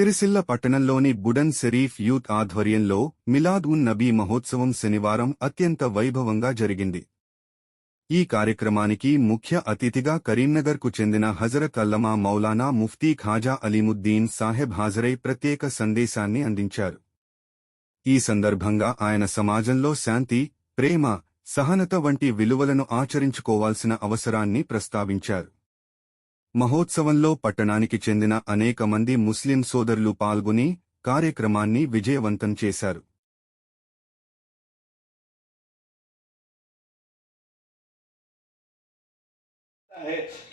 సిరిసిల్ల పట్టణంలోని బుడన్ షరీఫ్ యూత్ ఆధ్వర్యంలో మిలాద్ ఉన్ నబీ మహోత్సవం శనివారం అత్యంత వైభవంగా జరిగింది. ఈ కార్యక్రమానికి ముఖ్య అతిథిగా కరీంనగర్కు చెందిన హజరత్ అల్లమా మౌలానా ముఫ్తీ ఖాజా అలీముద్దీన్ సాహెబ్ హాజరై ప్రత్యేక సందేశాన్ని అందించారు. ఈ సందర్భంగా ఆయన సమాజంలో శాంతి, ప్రేమ, సహనత వంటి విలువలను ఆచరించుకోవాల్సిన అవసరాన్ని ప్రస్తావించారు. మహోత్సవంలో పట్టణానికి చెందిన అనేక మంది ముస్లిం సోదరులు పాల్గొని కార్యక్రమాన్ని విజయవంతం చేశారు.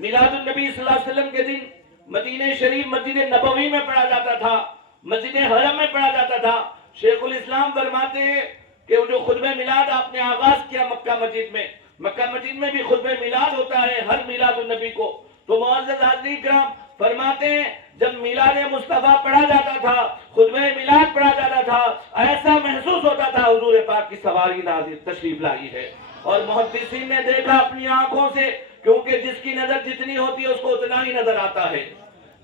میلاد النبی صلی اللہ علیہ وسلم کے دن مدینہ شریف مسجد نبوی میں پڑھا جاتا تھا، مسجد حرم میں پڑھا جاتا تھا۔ شیخ الاسلام فرماتے ہیں کہ وہ جو خطبہ میلاد آپ نے آغاز کیا مکہ مسجد میں، مکہ مسجد میں بھی خطبہ میلاد ہوتا ہے ہر میلاد النبی کو۔ تو معزز حاضرین کرام فرماتے ہیں جب میلاد مصطفیٰ پڑھا جاتا تھا، خطبہ میلاد پڑھا جاتا تھا، ایسا محسوس ہوتا تھا حضور پاک کی سواری نازل تشریف لائی ہے۔ اور محدثین نے دیکھا اپنی آنکھوں سے، کیونکہ جس کی نظر جتنی ہوتی ہے اس کو اتنا ہی نظر آتا ہے،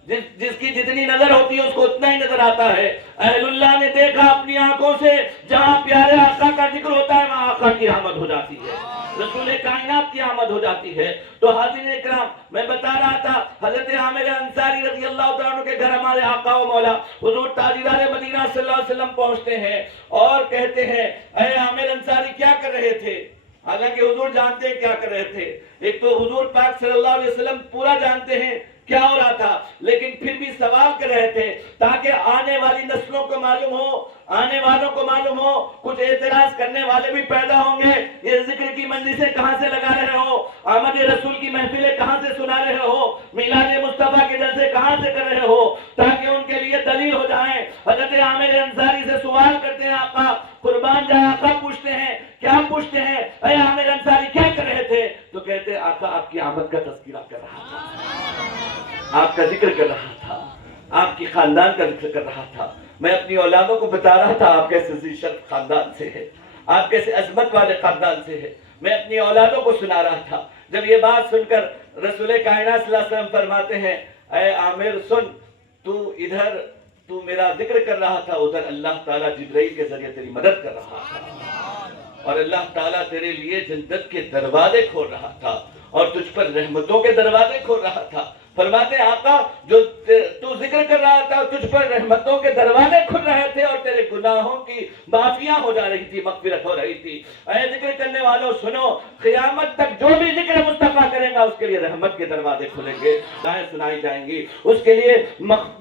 جس کی جتنی نظر ہوتی ہے اس کو اتنا ہی نظر آتا ہے۔ اہل اللہ نے دیکھا اپنی آنکھوں سے، جہاں پیارے آقا کا ذکر ہوتا ہے وہاں آقا کی آمد ہو جاتی ہے، رسول کائنات کی آمد ہو جاتی ہے۔ تو حاضرین اکرام میں بتا رہا تھا حضرت عامر انصاری رضی اللہ تعالیٰ عنہ کے گھر ہمارے آقا و مولا حضور تاجدار مدینہ صلی اللہ علیہ وسلم پہنچتے ہیں اور کہتے ہیں اے عامر انصاری کیا کر رہے تھے؟ حالانکہ حضور جانتے ہیں کیا کر رہے تھے، ایک تو حضور پاک صلی اللہ علیہ وسلم پورا جانتے ہیں کیا ہو رہا تھا، لیکن پھر بھی سوال کر رہے تھے تاکہ آنے والی نسلوں کو معلوم ہو، آنے والوں کو معلوم ہو، کچھ اعتراض کرنے والے بھی پیدا ہوں گے، یہ ذکر کی مجلسیں کہاں سے لگا رہے ہو، آمد رسول کی محفلیں کہاں سے سنا رہے ہو، میلاد مصطفیٰ کے جلسے کہاں سے کر رہے ہو، تاکہ ان کے لیے دلیل ہو جائیں۔ حضرت عامر انصاری سے سوال کرتے ہیں آقا قربان جائے، آقا پوچھتے ہیں کیا پوچھتے ہیں؟ اے عامر انصاری کیا کر رہے تھے؟ تو کہتے ہیں آقا آپ کی آمد کا تذکرہ کر رہا تھا، آپ کا ذکر کر رہا تھا، آپ کی خاندان کا ذکر کر رہا تھا، میں اپنی اولادوں کو بتا رہا تھا آپ کیسے ذی شرف خاندان سے ہے، آپ کیسے عظمت والے خاندان سے ہے، میں اپنی اولادوں کو سنا رہا تھا۔ جب یہ بات سن کر رسول کائنات صلی اللہ علیہ وسلم فرماتے ہیں اے عامر سن، تو ادھر تو میرا ذکر کر رہا تھا، ادھر اللہ تعالیٰ جبرائیل کے ذریعے تیری مدد کر رہا تھا، اور اللہ تعالیٰ تیرے لیے جنت کے دروازے کھول رہا تھا اور تجھ پر رحمتوں کے دروازے کھول رہا تھا۔ فرماتے آقا جو تو ذکر کر رہا تھا تجھ پر رحمتوں کے دروازے کھل رہے تھے اور تیرے گناہوں کی معافیاں ہو جا رہی تھی، مغفرت ہو رہی تھی۔ اے ذکر کرنے والوں سنو، قیامت تک جو بھی ذکر مصطفیٰ کرے گا اس کے لیے رحمت کے دروازے کھلیں گے، صدائیں سنائی جائیں گی، اس کے لیے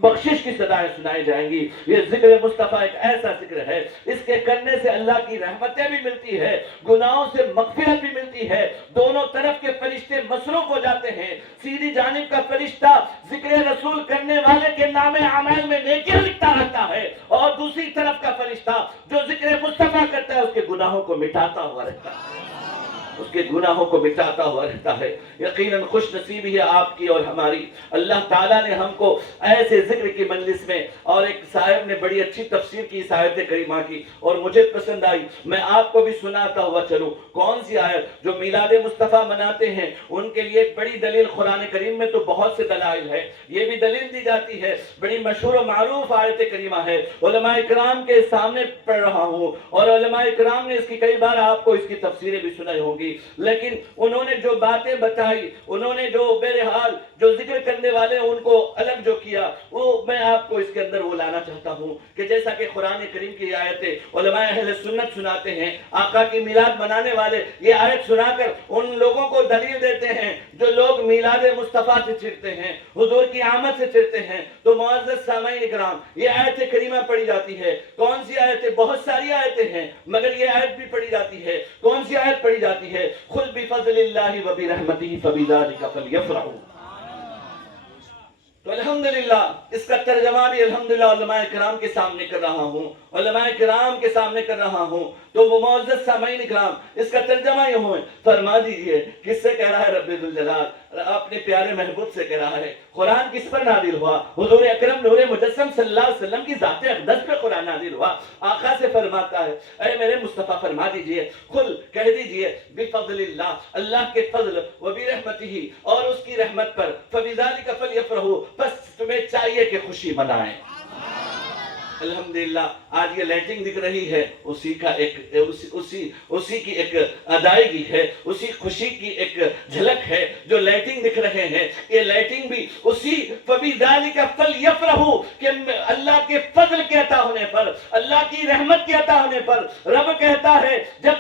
بخشش کی صدائیں سنائی جائیں گی۔ یہ ذکر مصطفیٰ ایک ایسا ذکر ہے، اس کے کرنے سے اللہ کی رحمتیں بھی ملتی ہے، گناہوں سے مغفرت بھی ملتی ہے، دونوں طرف کے فرشتے مصروف ہو جاتے ہیں۔ سیدھی جانب کا فرشتہ ذکر رسول کرنے والے کے نام اعمال میں نیکیاں لکھتا رہتا ہے، اور دوسری طرف کا فرشتہ جو ذکر مصطفیٰ کرتا ہے اس کے گناہوں کو مٹاتا ہوا رہتا ہے، اس کے گناہوں کو مٹاتا ہوا رہتا ہے۔ یقیناً خوش نصیبی ہے آپ کی اور ہماری، اللہ تعالیٰ نے ہم کو ایسے ذکر کی مجلس میں، اور ایک صاحب نے بڑی اچھی تفسیر کی اس آیت کریمہ کی اور مجھے پسند آئی، میں آپ کو بھی سناتا ہوا چلوں۔ کون سی آیت؟ جو میلاد مصطفیٰ مناتے ہیں ان کے لیے ایک بڑی دلیل قرآن کریم میں تو بہت سے دلائل ہے، یہ بھی دلیل دی جاتی ہے، بڑی مشہور و معروف آیت کریمہ ہے، علماء کرام کے سامنے پڑھ رہا ہوں، اور علماء کرام نے اس کی کئی بار آپ کو اس کی تفسیریں بھی سنائی ہوں گی، لیکن انہوں نے جو باتیں بتائی، انہوں نے جو بہرحال جو ذکر کرنے والے ان کو الگ جو کیا، وہ میں آپ کو اس کے اندر وہ لانا چاہتا ہوں کہ جیسا کہ قرآن کریم کی آیتیں علماء اہل سنت سناتے ہیں، آقا کی میلاد منانے والے یہ آیت سنا کر ان لوگوں کو دلیل دیتے ہیں جو لوگ میلاد مصطفیٰ سے چڑھتے ہیں، حضور کی آمد سے چڑھتے ہیں۔ تو معزز سامعین اکرام یہ آیت کریمہ پڑھی جاتی ہے، کون سی آیتیں؟ بہت ساری آیتیں ہیں مگر یہ آیت بھی پڑھی جاتی ہے۔ کون سی آیت پڑھی جاتی ہے؟ قُلْ بِفَضْلِ اللَّهِ وَبِرَحْمَتِهِ فَبِذَلِكَ فَلْيَفْرَحُوا۔ تو الحمدللہ اس کا ترجمہ بھی الحمدللہ علماء کرام کے سامنے کر رہا ہوں، علماء کرام کے سامنے کر رہا ہوں۔ تو معزز سامعین اکرام اس کا ترجمہ یہ ہوئے، فرما دیجئے کس سے کہہ رہا ہے؟ رب ذوالجلال اپنے پیارے محبوب سے کہہ رہا ہے۔ قرآن کس پر نازل ہوا؟ حضور اکرم نور مجسم صلی اللہ علیہ وسلم کی ذات اقدس پہ قرآن نازل ہوا۔ آقا سے فرماتا ہے اے میرے مصطفیٰ فرما دیجئے، قل کہہ دیجئے بفضل اللہ، اللہ کے فضل، وبرحمتہ اور اس کی رحمت پر، فبذالک فلیفرحوا بس تمہیں چاہیے کہ خوشی منائیں۔ الحمدللہ آج یہ لائٹنگ دکھ رہی ہے، اسی کا ایک اسی کی ایک ادائیگی ہے، اسی خوشی کی ایک جھلک ہے جو لائٹنگ دکھ رہے ہیں۔ یہ لائٹنگ بھی اسی فَبِذَلِكَ فَلْيَفْرَحُوا کہ اللہ کے فضل کے عطا ہونے پر، اللہ کی رحمت کے عطا ہونے پر، رب کہتا ہے جب